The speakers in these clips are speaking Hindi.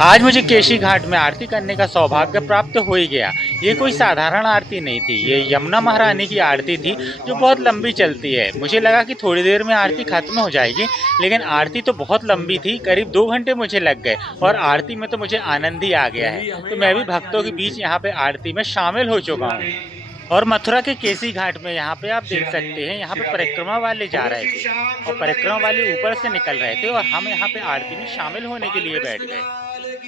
आज मुझे केशी घाट में आरती करने का सौभाग्य प्राप्त हो ही गया। ये कोई साधारण आरती नहीं थी, ये यमुना महारानी की आरती थी जो बहुत लंबी चलती है। मुझे लगा कि थोड़ी देर में आरती खत्म हो जाएगी, लेकिन आरती तो बहुत लंबी थी, करीब 2 घंटे मुझे लग गए और आरती में तो मुझे आनंद ही आ गया है। तो मैं भी भक्तों के बीच यहाँ पे आरती में शामिल हो चुका हूँ। और मथुरा के केसी घाट में यहाँ पे आप देख सकते हैं, यहाँ पे परिक्रमा वाले जा रहे थे और परिक्रमा वाले ऊपर से निकल रहे थे और हम यहाँ पे आरती में शामिल होने के लिए बैठ गए।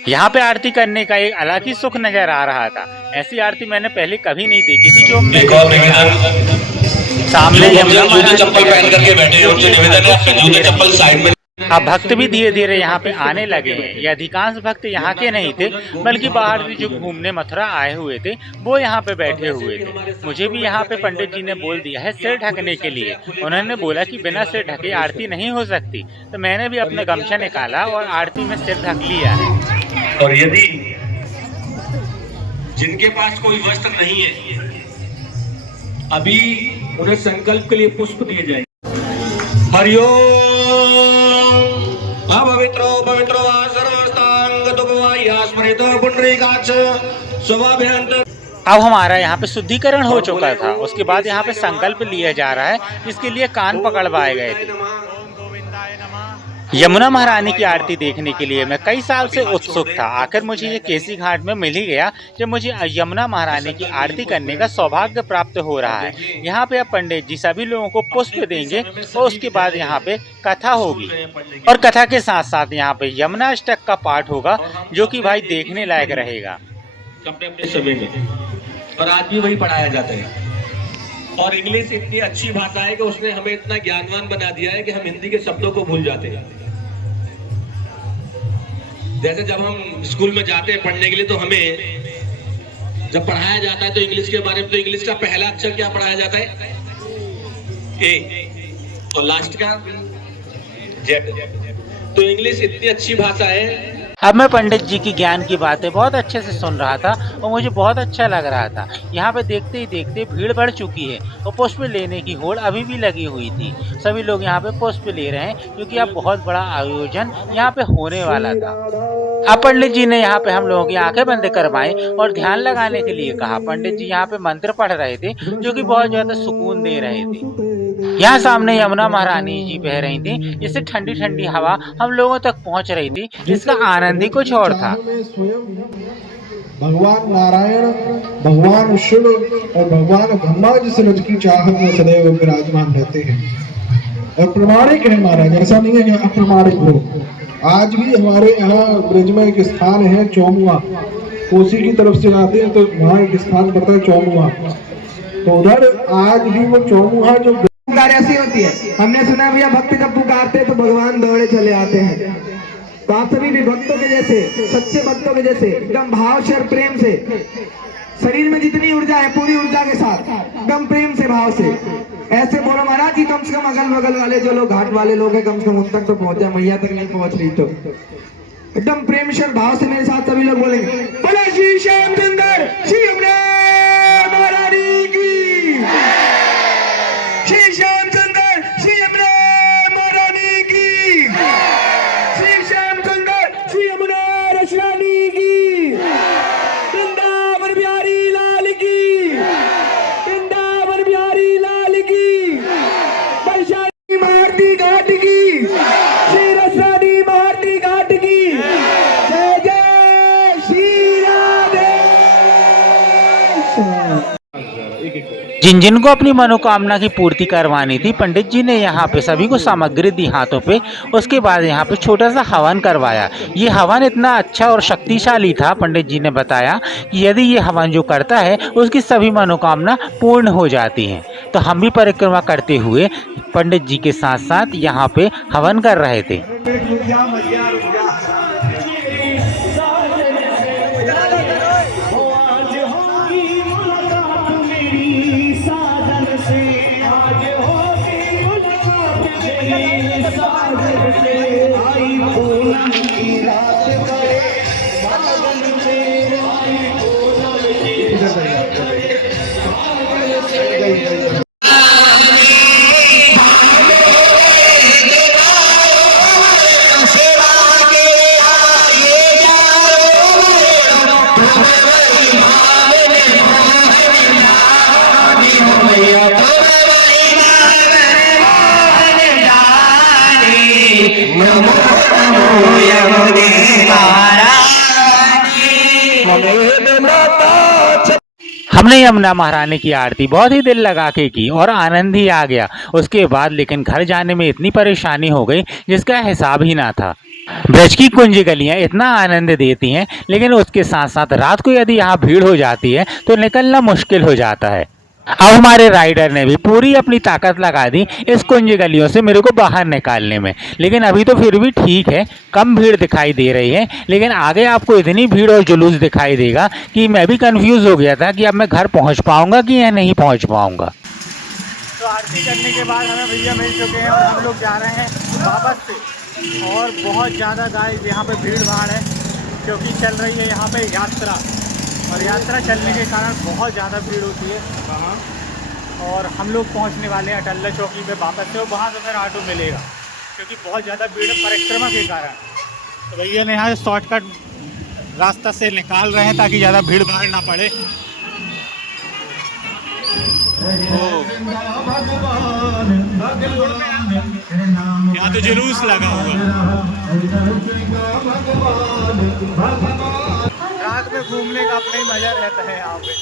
यहाँ पे आरती करने का एक अलग ही सुख नजर आ रहा था। ऐसी आरती मैंने पहले कभी नहीं देखी थी। जो मैं सामने जूते चप्पल पहन करके बैठे हैं, उनसे निवेदन है जूते चप्पल साइड में। अब भक्त भी धीरे धीरे यहाँ पे आने लगे हैं। ये अधिकांश भक्त यहाँ के नहीं थे, बल्कि बाहर से जो घूमने मथुरा आए हुए थे वो यहाँ पे बैठे हुए थे। मुझे भी यहाँ पे पंडित जी ने बोल दिया है सिर ढकने के लिए। उन्होंने बोला कि बिना सिर ढके आरती नहीं हो सकती, तो मैंने भी अपना गमछा निकाला और आरती में सिर ढक लिया है। और यदि जिनके पास कोई वस्त्र नहीं है, अभी उन्हें संकल्प के लिए पुष्प दिए जाएंगे। हरिओम पवित्रो पवित्रो अब हमारा यहाँ पे शुद्धिकरण हो चुका था। उसके बाद यहाँ पे संकल्प लिया जा रहा है, जिसके लिए कान पकड़वाए गए थे। यमुना महारानी की आरती देखने के लिए मैं कई साल से उत्सुक था। आखिर मुझे ये केसी घाट में मिल ही गया, जब मुझे यमुना महारानी की आरती करने का सौभाग्य प्राप्त हो रहा है। यहाँ पे अब पंडित जी सभी लोगों को पुष्प देंगे और उसके बाद यहाँ पे कथा होगी और कथा के साथ साथ यहाँ पे यमुना अष्टक का पाठ होगा, जो कि भाई देखने लायक रहेगा। अपने अपने समय में और आज भी वही पढ़ाया जाता है। और इंग्लिश इतनी अच्छी भाषा है कि उसने हमें इतना ज्ञानवान बना दिया है कि हम हिंदी के शब्दों को भूल जाते हैं। जैसे जब हम स्कूल में जाते हैं पढ़ने के लिए, तो हमें जब पढ़ाया जाता है तो इंग्लिश के बारे में, तो इंग्लिश का पहला अक्षर क्या पढ़ाया जाता है? ए। और लास्ट का जेड। तो इंग्लिश इतनी अच्छी भाषा है। अब मैं पंडित जी की ज्ञान की बातें बहुत अच्छे से सुन रहा था और मुझे बहुत अच्छा लग रहा था। यहाँ पे देखते ही देखते भीड़ बढ़ चुकी है और पुष्प लेने की होड़ अभी भी लगी हुई थी। सभी लोग यहाँ पे पुष्प ले रहे हैं, क्योंकि अब बहुत बड़ा आयोजन यहाँ पे होने वाला था। अब पंडित जी ने यहाँ पे हम लोगों की आंखें बंद करवाई और ध्यान लगाने के लिए कहा। पंडित जी यहाँ पे मंत्र पढ़ रहे थे, जो कि बहुत ज्यादा सुकून दे रहे थे। यहाँ सामने यमुना महारानी जी बह रही थी, जिससे ठंडी ठंडी हवा हम लोगों तक पहुँच रही थी, जिसका आनंद ही कुछ और था। भगवान नारायण, भगवान शिव और भगवान ब्रह्मा जी समझ की चाहत में सदैव विराजमान रहते हैं। और प्रमाणिक है महाराज, ऐसा नहीं है कि अप्रमाणिक हो। आज भी हमारे यहाँ ब्रज में एक स्थान है चौमुआ। कोसी की तरफ से आते हैं तो वहाँ एक स्थान पड़ता है चौमुआ। तो उधर आज भी वो चौमुहा जो ऐसी होती है। हमने सुना भैया भक्त जब पुकारते हैं तो भगवान दौड़े चले आते हैं। तो आप सभी भी भक्तों के जैसे, सच्चे भक्तों के जैसे एकदम भाव से और प्रेम से, शरीर में जितनी ऊर्जा है पूरी ऊर्जा के साथ एकदम प्रेम से, भाव से ऐसे बोलो महाराज जी, कम से कम अगल बगल वाले जो लोग घाट वाले लोग हैं, कम से कम उन तक तो पहुंचे, मैया तक नहीं पहुंच रही तो एकदम प्रेम से और भाव से मेरे साथ सभी लोग बोलेंगे, बोले श्री श्याम सुंदर श्री यमुना महारानी की, श्री श्याम सुंदर श्री यमुना महारानी की, श्री श्याम सुंदर श्री यमुना रसरानी की, वृंदावन बिहारी लाल की, वृंदावन बिहारी लाल की, वैशाली महारती घाट की, श्री रसरानी महारती घाट की, जय जय श्री राधे। जिन जिन को अपनी मनोकामना की पूर्ति करवानी थी, पंडित जी ने यहाँ पे सभी को सामग्री दी हाथों पे। उसके बाद यहाँ पे छोटा सा हवन करवाया। ये हवन इतना अच्छा और शक्तिशाली था, पंडित जी ने बताया कि यदि ये हवन जो करता है उसकी सभी मनोकामना पूर्ण हो जाती हैं। तो हम भी परिक्रमा करते हुए पंडित जी के साथ साथ यहाँ पे हवन कर रहे थे। हमने यमुना महारानी की आरती बहुत ही दिल लगा के की और आनंद ही आ गया। उसके बाद लेकिन घर जाने में इतनी परेशानी हो गई जिसका हिसाब ही ना था। ब्रज की कुंज गलियाँ इतना आनंद देती हैं, लेकिन उसके साथ साथ रात को यदि यहाँ भीड़ हो जाती है तो निकलना मुश्किल हो जाता है। अब हमारे राइडर ने भी पूरी अपनी ताकत लगा दी इस कुंज गलियों से मेरे को बाहर निकालने में, लेकिन अभी तो फिर भी ठीक है, कम भीड़ दिखाई दे रही है। लेकिन आगे आपको इतनी भीड़ और जुलूस दिखाई देगा कि मैं भी कंफ्यूज हो गया था कि अब मैं घर पहुंच पाऊंगा कि या नहीं पहुंच पाऊंगा। तो आरती करने के बाद हमें भैया मिल चुके हैं और हम लोग जा रहे हैं वापस से। और बहुत ज़्यादा गाइस यहाँ पे भीड़ भाड़ है, क्योंकि चल रही है यहाँ पे यात्रा, और यात्रा चलने के कारण बहुत ज़्यादा भीड़ होती है। और हम लोग पहुँचने वाले हैं अटल्ला चौकी पे वापस से, और वहाँ से फिर ऑटो मिलेगा, क्योंकि बहुत ज़्यादा भीड़ है परिक्रमा के कारण। तो भैया ने यहाँ शॉर्टकट रास्ता से निकाल रहे हैं ताकि ज़्यादा भीड़ भाड़ ना पड़े। यहाँ तो जुलूस लगा हुआ। रात में घूमने का अपना ही मजा रहता है। यहाँ पे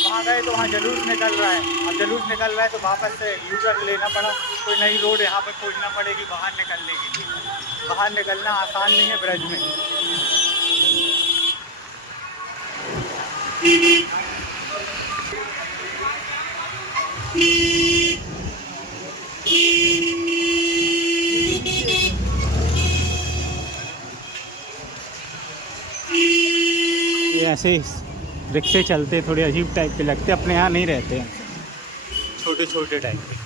वहाँ गए तो वहाँ जुलूस निकल रहा है, अब जुलूस निकल रहा है तो वापस से यू टर्न लेना पड़ा, कोई नई रोड यहाँ पे खोजना पड़ेगी बाहर निकलने के लिए। बाहर निकलना आसान नहीं है ब्रज में। ये ऐसे रिक्शे चलते थोड़े अजीब टाइप के लगते, अपने यहाँ नहीं रहते हैं, छोटे छोटे टाइप के।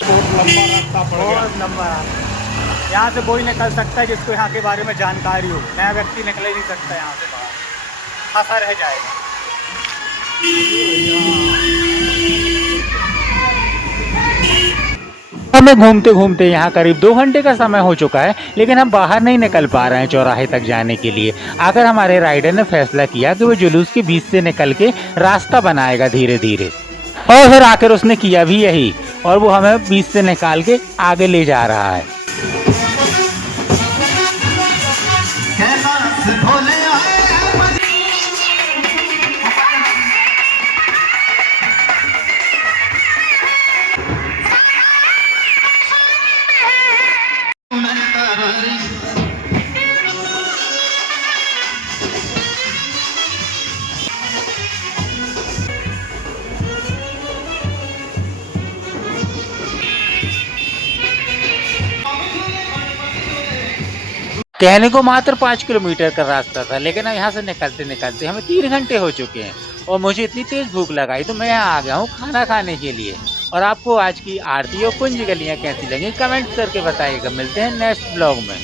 बहुत लंबा रास्ता पड़ गया, बहुत लंबा रास्ता। यहाँ से कोई निकल सकता है जिसको यहाँ के बारे में जानकारी हो, नया व्यक्ति निकल ही नहीं सकता यहाँ से बाहर, फंसा रह जाएगा। हमें घूमते घूमते यहाँ करीब 2 घंटे का समय हो चुका है, लेकिन हम बाहर नहीं निकल पा रहे हैं चौराहे तक जाने के लिए। आकर हमारे राइडर ने फैसला किया कि वो जुलूस के बीच से निकल के रास्ता बनाएगा धीरे धीरे, और फिर आकर उसने किया भी यही, और वो हमें बीच से निकाल के आगे ले जा रहा है। कहने को मात्र 5 किलोमीटर का रास्ता था, लेकिन यहाँ से निकलते निकलते हमें 3 घंटे हो चुके हैं, और मुझे इतनी तेज भूख लगाई तो मैं यहाँ आ गया हूँ खाना खाने के लिए। और आपको आज की आरती और कुंज गलियाँ कैसी लगी कमेंट करके बताइएगा। मिलते हैं नेक्स्ट ब्लॉग में।